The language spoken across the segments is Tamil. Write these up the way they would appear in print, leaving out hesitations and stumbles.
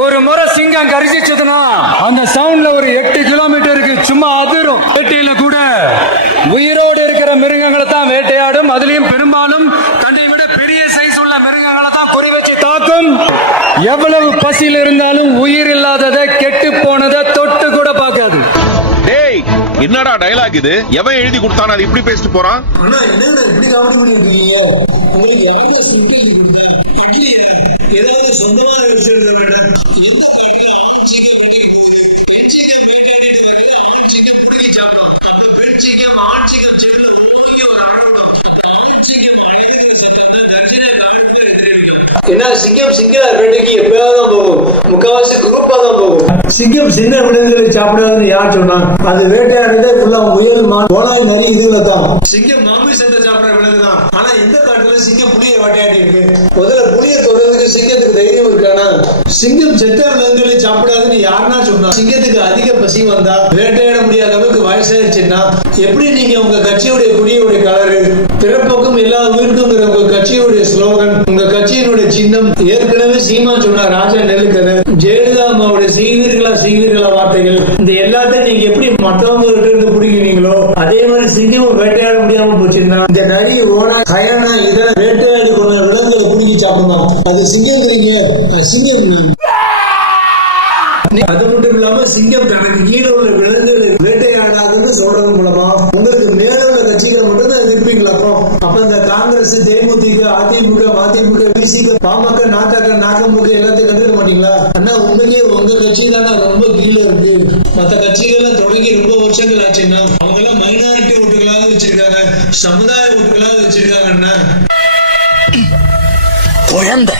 ஒரு முறை சிங்கம் கரிசிச்சதுன்னா அந்த சவுண்ட்ல ஒரு 8 கிலோமீட்டருக்கு சும்மா அதிரும். வேட்டையில கூட உயிரோடு இருக்கிற மிருகங்களை தான் வேட்டையாடும். அதுலயும் பெரும்பாலும் தன்னை விட பெரிய சைஸ் உள்ள மிருகங்களை தான் குறி வச்சு தாக்கும். எவ்வளவு பசியில் இருந்தாலும் உயிர் இல்லாததை கெட்டு போனதை தொட்டு கூட பார்க்காது. என்னடா டயலாக் இது? எவன் எழுதி கொடுத்தானே அது இப்படி பேசிட்டு போறான்? அண்ணா என்ன இப்படி காமெடி பண்ணிருக்கீங்க? உங்களுக்கு எவனே சொல்லி அட்லியா ஏதாவது சொந்தமா வச்சிருக்க வேண்டாம். அந்த பாட்டுல ஆட்சிக்கு வீட்டுக்கு போகுது. பெண்சிங்க வீட்டுக்கு ஆட்சிக்கு புடிங்கி சாப்பிடும். அந்த பெண்சிங்க ஆட்சிக்கு செல்ல மூங்கி ஒரு அழகும். அந்த ஆட்சிக்கு அழிந்து செல்ல தர்ஜினே என்ன சிங்கம் வீட்டுக்கு எப்பயாவது போகும். முக்காவாசி குரூப்பா தான் போகும். சிங்கம் சின்ன விலங்குகளை சாப்பிடாதுன்னு யார் சொன்னா? அது வேட்டையாடுறதே ஃபுல்லா முயல் ஓனாய் நரி இதுல தான். சிங்கம் மாமிசத்தை சாப்பிடுற விலங்கு தான். ஆனா இந்த காட்டுல சிங்கம் புலியை வேட்டையாடி இருக்கு. முதல்ல புலியை தொடர்றதுக்கு சிங்கத்துக்கு தைரியம் இருக்கானா? சிங்கம் செத்த விலங்குகளை சாப்பிடாதுன்னு யாருன்னா சொன்னா? சிங்கத்துக்கு அதிக பசி வந்தா வேட்டையாட முடியாத அளவுக்கு வயசாயிருச்சுன்னா எப்படி நீங்க உங்க கட்சியுடைய கொடியுடைய கலரு பிறப்போக்கும் எல்லா உயிருக்குங்கிற உங்க கட்சியுடைய ஸ்லோகன் உங்க கட்சியினுடைய சின்னம் ஏற்கனவே சீமா சொன்ன ராஜா நெல்லுக்கதை ஜெயலலிதா அம்மாவுடைய செய்வீர்களா வார்த்தைகள் இந்த எல்லாத்தையும் நீங்க எப்படி மற்றவங்க கிட்ட இருந்து பிடிக்கிறீங்களோ அதே மாதிரி சிங்கமும் வேட்டையாட முடியாம போச்சுன்னா இந்த நரி ஓனா கயனா இதெல்லாம் வேட்டையாடி கொண்ட விலங்குகளை பிடிக்கி சாப்பிடணும். அது சிங்கங்கிறீங்க, சிங்கம். அது மட்டும் இல்லாம சிங்கம் தனக்கு கீழே உள்ள விலங்குகளை வேட்டையாடாதுன்னு சொல்றது மூலமா உங்களுக்கு மேல உள்ள கட்சிகளை மட்டும் தான் இருப்பீங்களா? அப்ப இந்த காங்கிரஸ், தேமுதிக, அதிமுக, மதிமுக, பிசிக, பாமக, நாகமுக எல்லாத்தையும் கண்டுக்க மாட்டீங்களா? அண்ணா உண்மையிலேயே உங்க கட்சி தானே ரொம்ப கீழே இருக்கு. மற்ற கட்சிகள்லாம் தொடங்கி ரொம்ப வருஷங்கள் ஆச்சுன்னா அவங்க எல்லாம் மைனாரிட்டி ஓட்டுகளாக வச்சிருக்காங்க, சமுதாய ஓட்டுகளாக வச்சிருக்காங்க. அண்ணா குழந்தை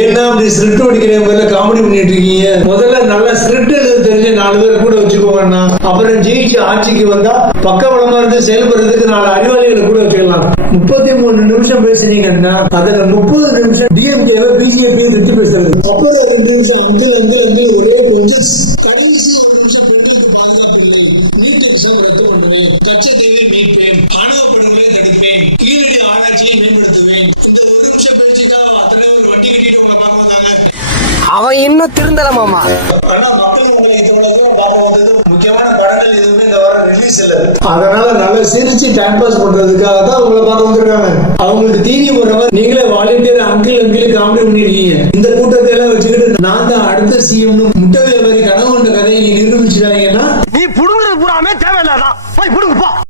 ஏன்னா அப்படி ஸ்கிரிப்ட் படிக்கிற காமெடி பண்ணிட்டு இருக்கீங்க. முதல்ல நல்ல ஸ்கிரிப்ட் எழுத தெரிஞ்ச 4 பேர் கூட வச்சுக்கோங்கண்ணா. அப்புறம் ஜெயிச்சு ஆட்சிக்கு வந்தா பக்கபலமா இருந்து செயல்படுறதுக்கு 4 அறிவாளிகளை கூட வச்சுக்கலாம். 33 நிமிஷம் பேசுனீங்கன்னா அதுல 30 நிமிஷம் டிஎம்கேவை பிஜேபி திருத்தி பேசுறது. அப்புறம் 2 நிமிஷம் அங்கே ஒரே கொஞ்சம் கடைசி 2 நிமிஷம் பொருளுக்கு பாதுகாப்பு நீட்டு விஷயம் ரத்து பண்ணுவேன், கட்சித்தீவை மீட்பேன், ஆணவ படுகொலை தடுப்பேன், கீழடி ஆராய்ச்சியை மேம்படுத்துவேன். இந்த 1 நிமிஷம் பேசிட்டா தலைவர் வண்டி கட்டிட்டு உங்களை பார்க்க வந்தாங்க. அவன் இன்னும் திருந்தல மாமா. ஆனா மக்கள் உங்களுக்கு இவ்வளவு தூரம் பார்க்க வந்தது முக்கியமான படங்கள் எதுவுமே இந்த வாரம் ரிலீஸ் இல்ல. அதனால நல்லா சிரிச்சு டைம் பாஸ் பண்றதுக்காக தான் உங்களை பார்க்க வந்திருக்காங்க. அவங்களுக்கு தீனி போடுறவங்க நீங்களே வாலண்டியர் அங்கிள் காமெடி பண்ணிருக்கீங்க. இந்த கூட்டத்தை எல்லாம் வச்சுக்கிட்டு நான் தான் அடுத்த சிஎம் முட்டை வியாபாரி கனவு கொண்ட கதையை நீங்க நிரூபிச்சிட்டாங்கன்னா நீ புடுங்குறது பூராமே தேவையில்லாதான் போய் புடுங்க போ.